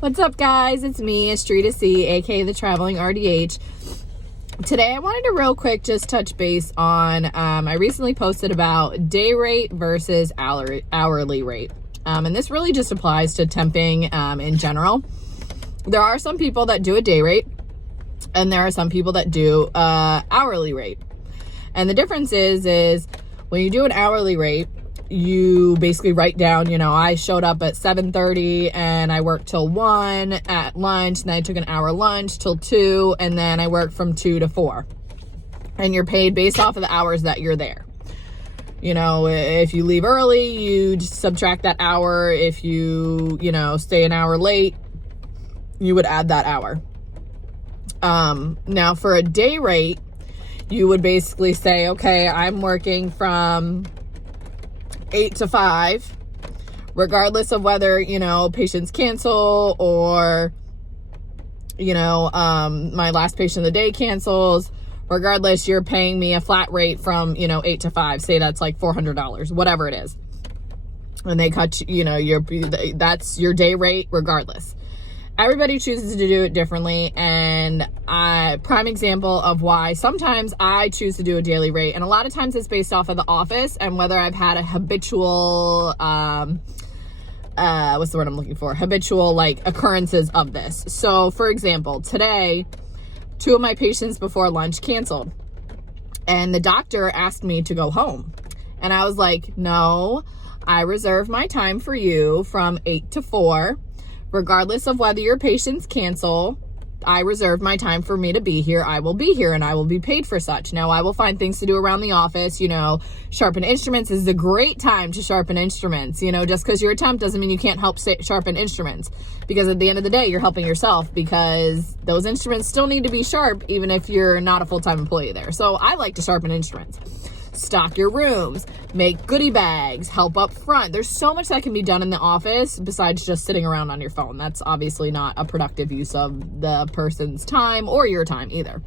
What's up, guys? It's me, Estrita C, aka the Traveling RDH. Today I wanted to real quick just touch base on, I recently posted about day rate versus hourly rate. And this really just applies to temping in general. There are some people that do a day rate, and there are some people that do hourly rate. And the difference is when you do an hourly rate, you basically write down, I showed up at 7:30 and I worked till 1 at lunch, and then I took an hour lunch till 2, and then I worked from 2 to 4. And you're paid based off of the hours that you're there. If you leave early, you just subtract that hour. If you, stay an hour late, you would add that hour. Now for a day rate, you would basically say, okay, I'm working from 8 to 5, regardless of whether, patients cancel or, my last patient of the day cancels. Regardless, you're paying me a flat rate from, 8 to 5. Say that's like $400, whatever it is. And they cut, that's your day rate regardless. Everybody chooses to do it differently, and prime example of why sometimes I choose to do a daily rate, and a lot of times it's based off of the office and whether I've had a habitual, what's the word I'm looking for? Habitual, like, occurrences of this. So, for example, today, 2 of my patients before lunch canceled, and the doctor asked me to go home, and I was like, no, I reserve my time for you from 8 to 4. Regardless of whether your patients cancel, I reserve my time for me to be here. I will be here and I will be paid for such. Now, I will find things to do around the office, sharpen instruments. This is a great time to sharpen instruments. Just because you're a temp doesn't mean you can't help sharpen instruments, because at the end of the day, you're helping yourself, because those instruments still need to be sharp even if you're not a full-time employee there. So I like to sharpen instruments. Stock your rooms, make goodie bags, help up front. There's so much that can be done in the office besides just sitting around on your phone. That's obviously not a productive use of the person's time or your time either.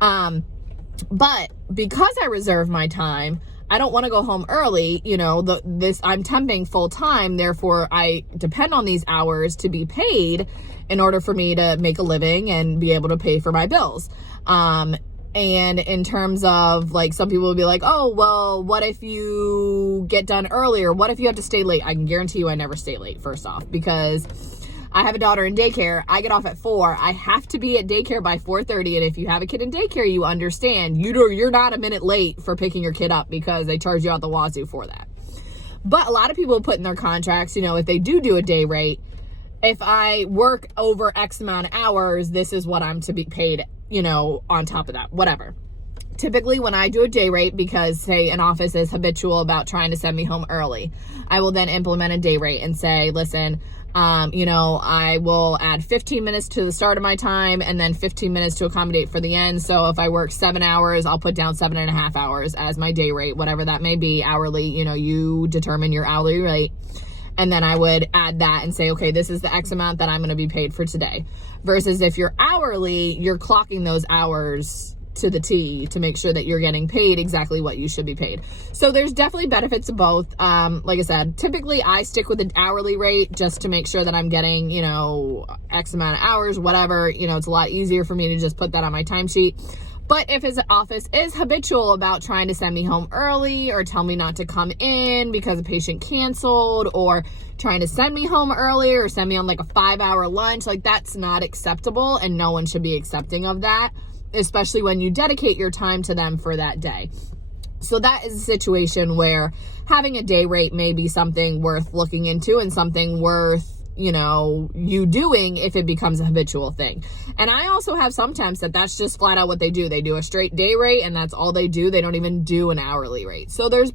But because I reserve my time, I don't want to go home early. I'm temping full time. Therefore, I depend on these hours to be paid in order for me to make a living and be able to pay for my bills. And in terms of, like, some people will be like, oh, well, what if you get done earlier? What if you have to stay late? I can guarantee you I never stay late, first off, because I have a daughter in daycare. I get off at 4. I have to be at daycare by 4:30. And if you have a kid in daycare, you understand you're not a minute late for picking your kid up, because they charge you out the wazoo for that. But a lot of people put in their contracts, if they do a day rate, if I work over X amount of hours, this is what I'm to be paid, on top of that, whatever. Typically, when I do a day rate, because, say, an office is habitual about trying to send me home early, I will then implement a day rate and say, listen, I will add 15 minutes to the start of my time and then 15 minutes to accommodate for the end. So if I work 7 hours, I'll put down 7.5 hours as my day rate, whatever that may be, hourly. You determine your hourly rate. And then I would add that and say, okay, this is the X amount that I'm going to be paid for today. Versus if you're hourly, you're clocking those hours to the T to make sure that you're getting paid exactly what you should be paid. So there's definitely benefits to both. Like I said, typically I stick with an hourly rate just to make sure that I'm getting, X amount of hours, whatever. It's a lot easier for me to just put that on my timesheet. But if his office is habitual about trying to send me home early or tell me not to come in because a patient canceled, or trying to send me home earlier or send me on like a 5-hour lunch, like, that's not acceptable, and no one should be accepting of that, especially when you dedicate your time to them for that day. So that is a situation where having a day rate may be something worth looking into and something worth you doing if it becomes a habitual thing. And I also have some temps that's just flat out what they do. They do a straight day rate and that's all they do. They don't even do an hourly rate. So there's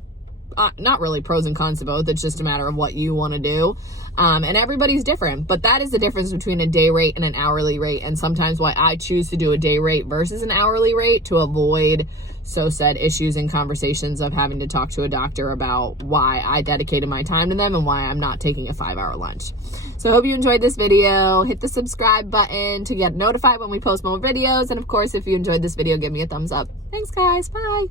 not really pros and cons to both. It's just a matter of what you want to do. And everybody's different, but that is the difference between a day rate and an hourly rate. And sometimes why I choose to do a day rate versus an hourly rate, to avoid said issues and conversations of having to talk to a doctor about why I dedicated my time to them and why I'm not taking a 5-hour lunch. So I hope you enjoyed this video. Hit the subscribe button to get notified when we post more videos. And of course, if you enjoyed this video, give me a thumbs up. Thanks, guys. Bye.